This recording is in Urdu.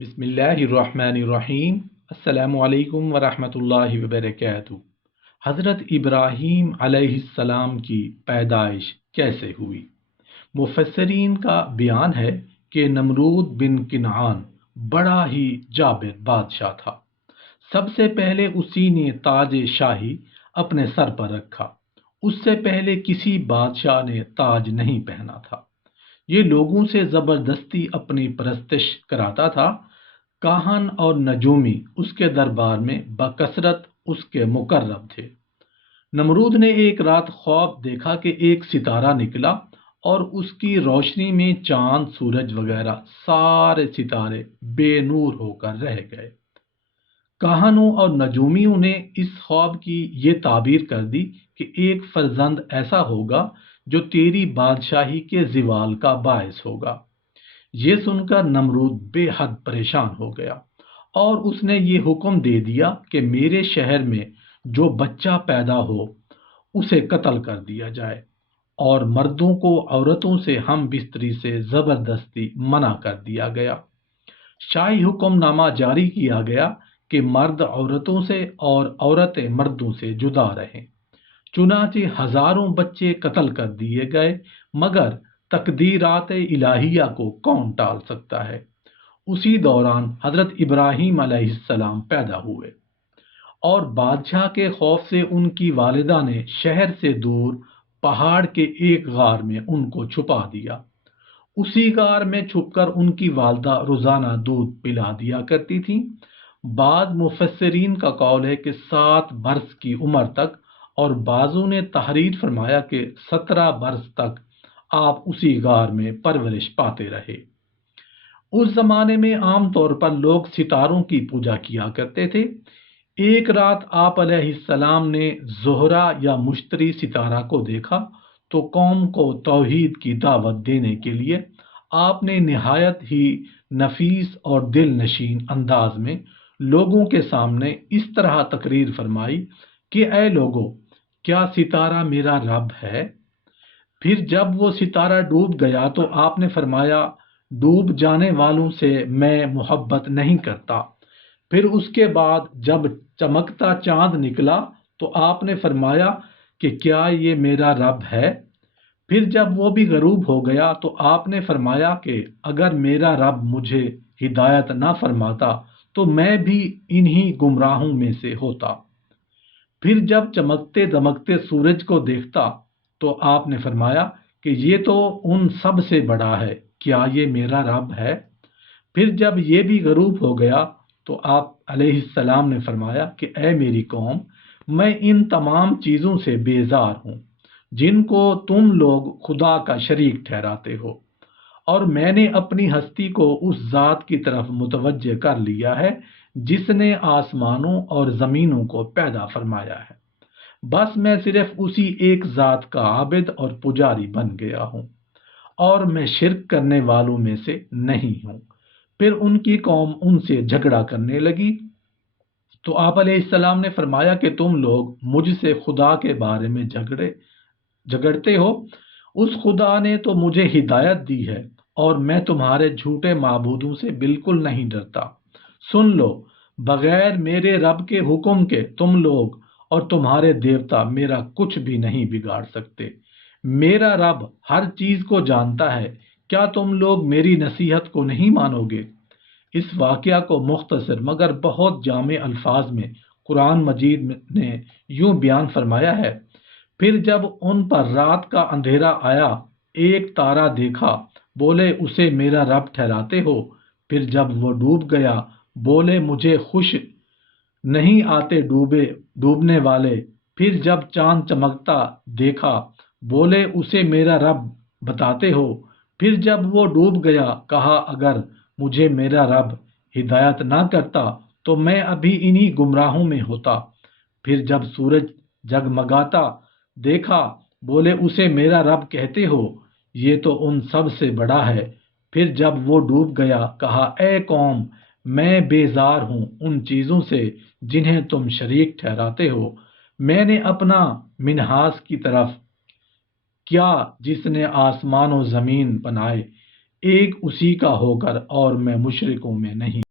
بسم اللہ الرحمن الرحیم۔ السلام علیکم ورحمۃ اللہ وبرکاتہ۔ حضرت ابراہیم علیہ السلام کی پیدائش کیسے ہوئی؟ مفسرین کا بیان ہے کہ نمرود بن کنعان بڑا ہی جابر بادشاہ تھا۔ سب سے پہلے اسی نے تاج شاہی اپنے سر پر رکھا۔ اس سے پہلے کسی بادشاہ نے تاج نہیں پہنا تھا۔ یہ لوگوں سے زبردستی اپنی پرستش کراتا تھا۔ کاہن اور نجومی اس کے دربار میں بکثرت اس کے مقرب تھے۔ نمرود نے ایک رات خواب دیکھا کہ ایک ستارہ نکلا اور اس کی روشنی میں چاند، سورج وغیرہ سارے ستارے بے نور ہو کر رہ گئے۔ کاہنوں اور نجومیوں نے اس خواب کی یہ تعبیر کر دی کہ ایک فرزند ایسا ہوگا جو تیری بادشاہی کے زوال کا باعث ہوگا۔ یہ سن کر نمرود بے حد پریشان ہو گیا اور اس نے یہ حکم دے دیا کہ میرے شہر میں جو بچہ پیدا ہو اسے قتل کر دیا جائے، اور مردوں کو عورتوں سے ہم بستری سے زبردستی منع کر دیا گیا۔ شاہی حکم نامہ جاری کیا گیا کہ مرد عورتوں سے اور عورتیں مردوں سے جدا رہیں۔ چنانچہ ہزاروں بچے قتل کر دیے گئے، مگر تقدیرات الہیہ کو کون ٹال سکتا ہے؟ اسی دوران حضرت ابراہیم علیہ السلام پیدا ہوئے، اور بادشاہ کے خوف سے ان کی والدہ نے شہر سے دور پہاڑ کے ایک غار میں ان کو چھپا دیا۔ اسی غار میں چھپ کر ان کی والدہ روزانہ دودھ پلا دیا کرتی تھیں۔ بعض مفسرین کا قول ہے کہ 7 برس کی عمر تک، اور بعضوں نے تحریر فرمایا کہ 17 برس تک آپ اسی غار میں پرورش پاتے رہے۔ اس زمانے میں عام طور پر لوگ ستاروں کی پوجا کیا کرتے تھے۔ ایک رات آپ علیہ السلام نے زہرہ یا مشتری ستارہ کو دیکھا تو قوم کو توحید کی دعوت دینے کے لیے آپ نے نہایت ہی نفیس اور دل نشین انداز میں لوگوں کے سامنے اس طرح تقریر فرمائی کہ اے لوگو، کیا ستارہ میرا رب ہے؟ پھر جب وہ ستارہ ڈوب گیا تو آپ نے فرمایا، ڈوب جانے والوں سے میں محبت نہیں کرتا۔ پھر اس کے بعد جب چمکتا چاند نکلا تو آپ نے فرمایا کہ کیا یہ میرا رب ہے؟ پھر جب وہ بھی غروب ہو گیا تو آپ نے فرمایا کہ اگر میرا رب مجھے ہدایت نہ فرماتا تو میں بھی انہی گمراہوں میں سے ہوتا۔ پھر جب چمکتے دمکتے سورج کو دیکھتا تو آپ نے فرمایا کہ یہ تو ان سب سے بڑا ہے، کیا یہ میرا رب ہے؟ پھر جب یہ بھی غروب ہو گیا تو آپ علیہ السلام نے فرمایا کہ اے میری قوم، میں ان تمام چیزوں سے بیزار ہوں جن کو تم لوگ خدا کا شریک ٹھہراتے ہو، اور میں نے اپنی ہستی کو اس ذات کی طرف متوجہ کر لیا ہے جس نے آسمانوں اور زمینوں کو پیدا فرمایا ہے۔ بس میں صرف اسی ایک ذات کا عابد اور پجاری بن گیا ہوں، اور میں شرک کرنے والوں میں سے نہیں ہوں۔ پھر ان کی قوم ان سے جھگڑا کرنے لگی تو آپ علیہ السلام نے فرمایا کہ تم لوگ مجھ سے خدا کے بارے میں جھگڑتے ہو۔ اس خدا نے تو مجھے ہدایت دی ہے اور میں تمہارے جھوٹے معبودوں سے بالکل نہیں ڈرتا۔ سن لو، بغیر میرے رب کے حکم کے تم لوگ اور تمہارے دیوتا میرا کچھ بھی نہیں بگاڑ سکتے۔ میرا رب ہر چیز کو جانتا ہے، کیا تم لوگ میری نصیحت کو نہیں مانو گے؟ اس واقعہ کو مختصر مگر بہت جامع الفاظ میں قرآن مجید نے یوں بیان فرمایا ہے، پھر جب ان پر رات کا اندھیرا آیا، ایک تارا دیکھا، بولے اسے میرا رب ٹھہراتے ہو۔ پھر جب وہ ڈوب گیا، بولے مجھے خوش نہیں آتے ڈوبنے والے۔ پھر جب چاند چمکتا دیکھا، بولے اسے میرا رب بتاتے ہو۔ پھر جب وہ ڈوب گیا، کہا اگر مجھے میرا رب ہدایت نہ کرتا تو میں ابھی انہی گمراہوں میں ہوتا۔ پھر جب سورج جگمگاتا دیکھا، بولے اسے میرا رب کہتے ہو، یہ تو ان سب سے بڑا ہے۔ پھر جب وہ ڈوب گیا، کہا اے قوم، میں بیزار ہوں ان چیزوں سے جنہیں تم شریک ٹھہراتے ہو۔ میں نے اپنا منہاس کی طرف کیا جس نے آسمان و زمین بنائے، ایک اسی کا ہو کر، اور میں مشرکوں میں نہیں۔